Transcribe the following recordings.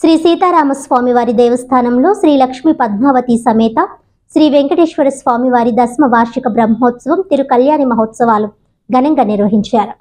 శ్రీ సీతారామస్వామివారి దేవస్థానంలో శ్రీ లక్ష్మీ పద్మావతి సమేత శ్రీ వెంకటేశ్వర స్వామివారి దశమ వార్షిక బ్రహ్మోత్సవం తిరు కళ్యాణి మహోత్సవాలు ఘనంగా నిర్వహించారు.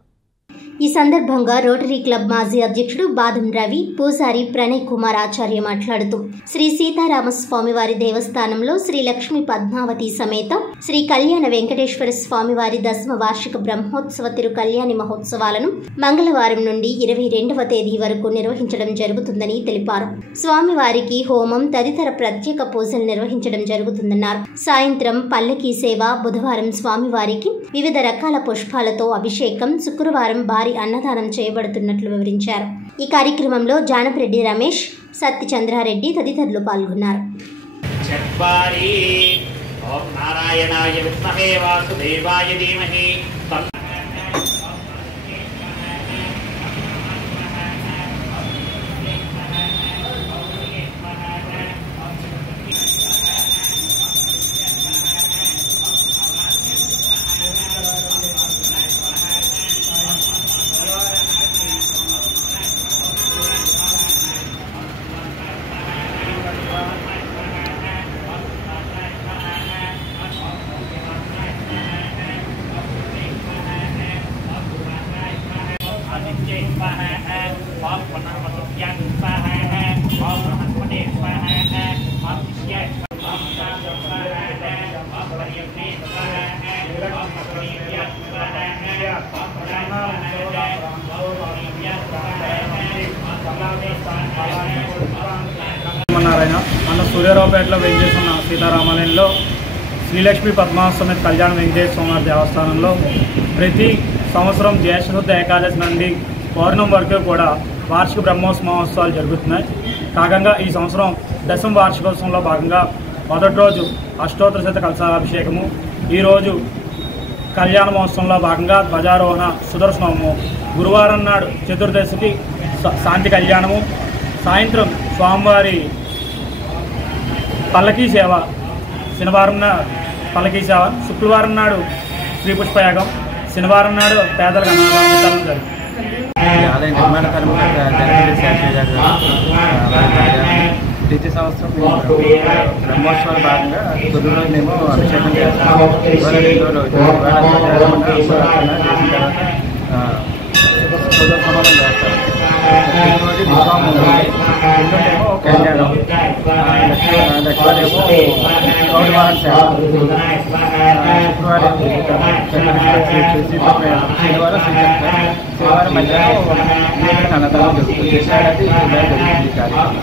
ఈ సందర్భంగా రోటరీ క్లబ్ మాజీ అధ్యక్షుడు బాదం రవి, పూజారి ప్రణయ్ కుమార్ ఆచార్య మాట్లాడుతూ శ్రీ సీతారామస్వామివారి దేవస్థానంలో శ్రీ లక్ష్మీ పద్మావతి సమేత శ్రీ కళ్యాణ వెంకటేశ్వర స్వామివారి దశమ వార్షిక బ్రహ్మోత్సవ తిరు కళ్యాణి మహోత్సవాలను మంగళవారం నుండి 22వ తేదీ వరకు నిర్వహించడం జరుగుతుందని తెలిపారు. స్వామివారికి హోమం తదితర ప్రత్యేక పూజలు నిర్వహించడం జరుగుతుందన్నారు. సాయంత్రం పల్లకీ సేవ, బుధవారం స్వామివారికి వివిధ రకాల పుష్పాలతో అభిషేకం, శుక్రవారం భారీ అన్నదానం చేయబడుతున్నట్లు వివరించారు. ఈ కార్యక్రమంలో జానపరెడ్డి రమేష్, సత్తి చంద్రారెడ్డి తదితరులు పాల్గొన్నారు. మన సూర్యారావుపేటలో వెంకటేశ్వర సీతారామాలయంలో శ్రీలక్ష్మీ పద్మావతి సమేత కళ్యాణ వెంకటేశ్వర స్వామి దేవస్థానంలో ప్రతి సంవత్సరం జ్యేష్ఠశుద్ధ ఏకాదశి నుండి పౌర్ణమి వరకు కూడా వార్షిక బ్రహ్మోత్సవ మహోత్సవాలు జరుగుతున్నాయి. కాగా ఈ సంవత్సరం దశమ వార్షికోత్సవంలో భాగంగా మొదటి రోజు అష్టోత్తర శత కలశాభిషేకము, ఈరోజు కళ్యాణ మహోత్సవంలో భాగంగా ధ్వజారోహణ, సుదర్శనము, గురువారం నాడు చతుర్దశికి శాంతి కళ్యాణము, సాయంత్రం స్వామివారి పల్లకీ సేవ, శనివారం పల్లకీ సేవ, శుక్రవారం నాడు శ్రీ పుష్పయాగం, శనివారం నాడు పేదలకు అన్నదానం జరుగుతుంది. ఆలయ నిర్మాణ ప్రతి సంవత్సరం బ్రహ్మోత్సవాల భాగంగా తొలి రోజు మేము అభిషేకం చేస్తాము. చేసిన తర్వాత చేస్తాము. ప్రతిరోజు విశ్వామం ఏమో కళ్యాణం, లక్ష్మణేమో గౌరవారం సేవ, శుక్రవారం శనివారం శనివారం మధ్యాహ్నం అన్నదానం జరుగుతుంది. కార్యక్రమం